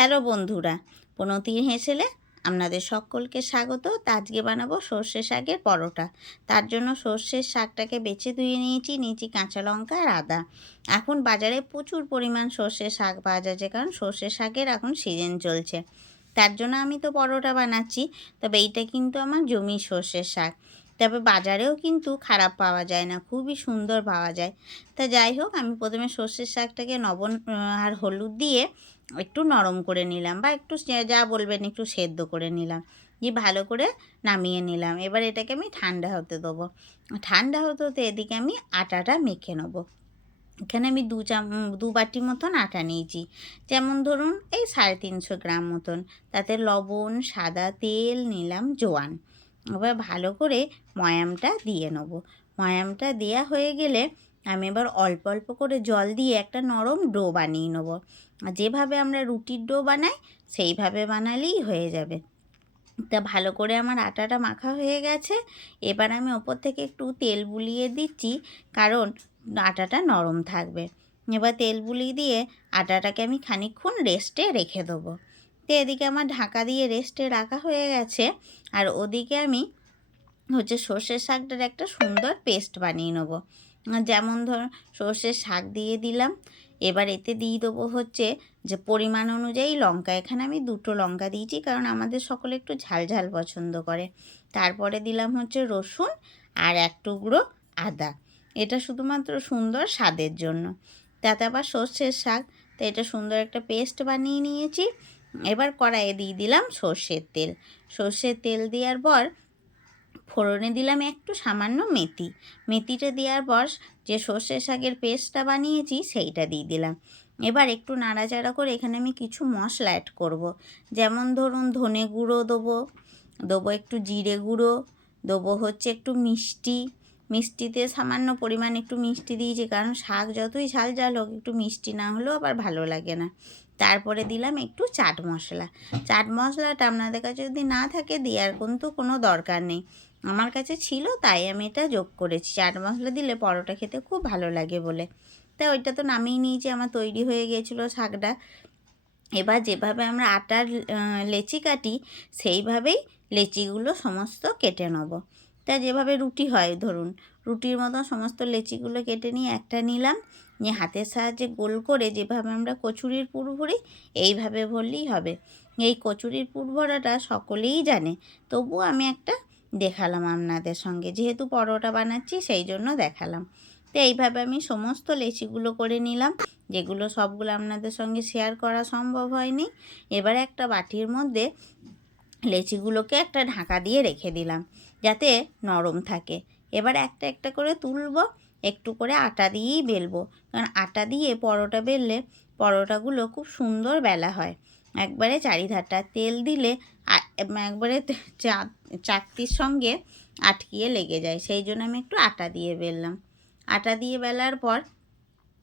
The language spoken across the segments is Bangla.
হ্যালো বন্ধুরা, প্রণতির হেসেলে আপনাদের সকলকে স্বাগত। তা আজকে বানাবো সর্ষে শাকের পরোটা। তার জন্য সর্ষের শাকটাকে বেছে ধুয়ে নিয়েছি কাঁচা লঙ্কা আর আদা। এখন বাজারে প্রচুর পরিমাণ সর্ষের শাক পাওয়া যাচ্ছে, কারণ সর্ষের শাকের এখন সিজন চলছে। তার জন্য আমি তো পরোটা বানাচ্ছি, তবে এইটা কিন্তু আমার জমির সর্ষের শাক। তবে বাজারেও কিন্তু খারাপ পাওয়া যায় না, খুবই সুন্দর পাওয়া যায়। তা যাই হোক, আমি প্রথমে সর্ষের শাকটাকে লবণ আর হলুদ দিয়ে একটু নরম করে নিলাম, বা একটু যা বলবেন একটু সেদ্ধ করে নিলাম, দিয়ে ভালো করে নামিয়ে নিলাম। এবার এটাকে আমি ঠান্ডা হতে দেবো। ঠান্ডা হতে হতে এদিকে আমি আটাটা মেখে নেবো। এখানে আমি দু বাটি মতন আটা নিয়েছি, যেমন ধরুন এই 350 গ্রাম মতন। তাতে লবণ, সাদা তেল নিলাম, জোয়ান। এবার ভালো করে ময়ামটা দিয়ে নেবো। ময়ামটা দেওয়া হয়ে গেলে আমি এবার অল্প অল্প করে জল দিয়ে একটা নরম ডো বানিয়ে নেবো। যেভাবে আমরা রুটির ডো বানাই সেইভাবে বানালেই হয়ে যাবে। তা ভালো করে আমার আটাটা মাখা হয়ে গেছে। এবার আমি ওপর থেকে একটু তেল বুলিয়ে দিচ্ছি, কারণ আটাটা নরম থাকবে। এবার তেল বুলিয়ে দিয়ে আটাটাকে আমি খানিকক্ষণ রেস্টে রেখে দেবো। তো এদিকে আমার ঢাকা দিয়ে রেস্টে রাখা হয়ে গেছে, আর ওদিকে আমি সর্ষের শাকটার একটা সুন্দর পেস্ট বানিয়ে নেবো। যেমন ধরুন সর্ষের শাক দিয়ে দিলাম। এবার এতে দিয়ে দেবো যে পরিমাণ অনুযায়ী লঙ্কা। এখানে আমি 2টো লঙ্কা দিয়েছি, কারণ আমাদের সকলে একটু ঝাল ঝাল পছন্দ করে। তারপরে দিলাম রসুন আর 1 টুকরো আদা। এটা শুধুমাত্র সুন্দর স্বাদের জন্য। তাতে আবার সর্ষের শাক, তো এটা সুন্দর একটা পেস্ট বানিয়ে নিয়েছি। এবার কড়াইয়ে দিয়ে দিলাম সর্ষের তেল। সর্ষের তেল দেওয়ার পর ফোড়নে দিলাম একটু সামান্য মেথি। মেথিটা দেওয়ার পর যে সর্ষের শাকের পেস্টটা বানিয়েছি সেইটা দিয়ে দিলাম। এবার একটু নাড়াচাড়া করে এখানে আমি কিছু মশলা অ্যাড করব। যেমন ধরুন ধনে গুঁড়ো দেবো একটু জিরে গুঁড়ো, দেবো একটু মিষ্টিতে সামান্য পরিমাণ একটু মিষ্টি দিয়েছি, কারণ শাক যতই ঝাল ঝাল হোক একটু মিষ্টি না হলেও আবার ভালো লাগে না। তারপরে দিলাম একটু চাট মশলা। চাট মশলাটা আপনাদের কাছে যদি না থাকে দেওয়ার কিন্তু কোনো দরকার নেই। আমার কাছে ছিল তাই আমি এটা যোগ করেছি। চাট মশলা দিলে পরোটা খেতে খুব ভালো লাগে বলে। তাই ওইটা তো নামিয়ে নিয়েছি, আমার তৈরি হয়ে গিয়েছিলো শাকটা। এবার যেভাবে আমরা আটার লেচি কাটি সেইভাবেই লেচিগুলো সমস্ত কেটে নেবো। তা যেভাবে রুটি হয়, ধরুন রুটির মতো সমস্ত লেচিগুলো কেটে নিয়ে একটা নিলাম, নিয়ে হাতের সাহায্যে গোল করে যেভাবে আমরা কচুরির পুর ভরি এইভাবে ভরলেই হবে। এই কচুরির পুর ভরাটা সকলেই জানে, তবুও আমি একটা দেখালাম আপনাদের সঙ্গে, যেহেতু পরোটা বানাচ্ছি সেই জন্য দেখালাম। তো এইভাবে আমি সমস্ত লেচিগুলো করে নিলাম, যেগুলো সবগুলো আপনাদের সঙ্গে শেয়ার করা সম্ভব হয়নি। এবারে একটা বাটির মধ্যে লেচিগুলোকে একটা ঢাকা দিয়ে রেখে দিলাম, যাতে নরম থাকে। এবার একটা একটা করে তুলব, একটু করে আটা দিয়েই বেলবো, কারণ আটা দিয়ে পরোটা বেললে পরোটাগুলো খুব সুন্দর বেলা হয়। একবারে চারিধারটা তেল দিলে একবারে চাকতির সঙ্গে আটকিয়ে লেগে যায়, সেই জন্য আমি একটু আটা দিয়ে বেললাম। আটা দিয়ে বেলার পর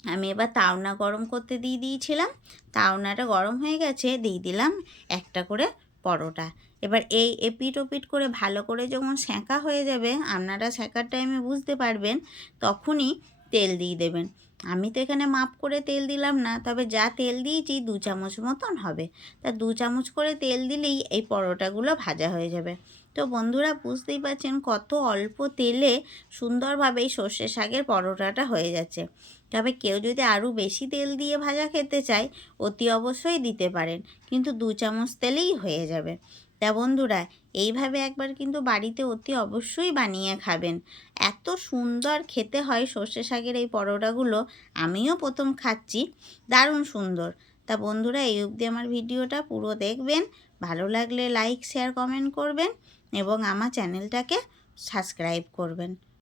আমি এবার তাওনা গরম করতে দিয়ে দিয়েছিলাম। তাওনাটা গরম হয়ে গেছে, দিয়ে দিলাম একটা করে পরোটা। এবার এই এপিট ওপিট করে ভালো করে যখন সেঁকা হয়ে যাবে, আপনারা সেঁকার টাইমে বুঝতে পারবেন, তখনই তেল দিয়ে দেবেন। আমি তো এখানে মাপ করে তেল দিলাম না, তবে যা তেল দিয়েছি 2 চামচ মতন হবে। তা 2 চামচ করে তেল দিলেই এই পরোটাগুলো ভাজা হয়ে যাবে। তো বন্ধুরা বুঝতেই পারছেন কত অল্প তেলে সুন্দরভাবে এই সর্ষে শাকের পরোটাটা হয়ে যাচ্ছে। তবে কেউ যদি আরও বেশি তেল দিয়ে ভাজা খেতে চায় অতি অবশ্যই দিতে পারেন, কিন্তু 2 চামচ তেলেই হয়ে যাবে। তা বন্ধুরা এইভাবে একবার কিন্তু বাড়িতে অতি অবশ্যই বানিয়ে খাবেন। এত সুন্দর খেতে হয় সর্ষে শাকের এই পরোটাগুলো, আমিও প্রথম খাচ্ছি, দারুণ সুন্দর। তা বন্ধুরা এই অবধি আমার ভিডিওটা পুরো দেখবেন, ভালো লাগলে লাইক শেয়ার কমেন্ট করবেন এবং আমার চ্যানেলটাকে সাবস্ক্রাইব করবেন।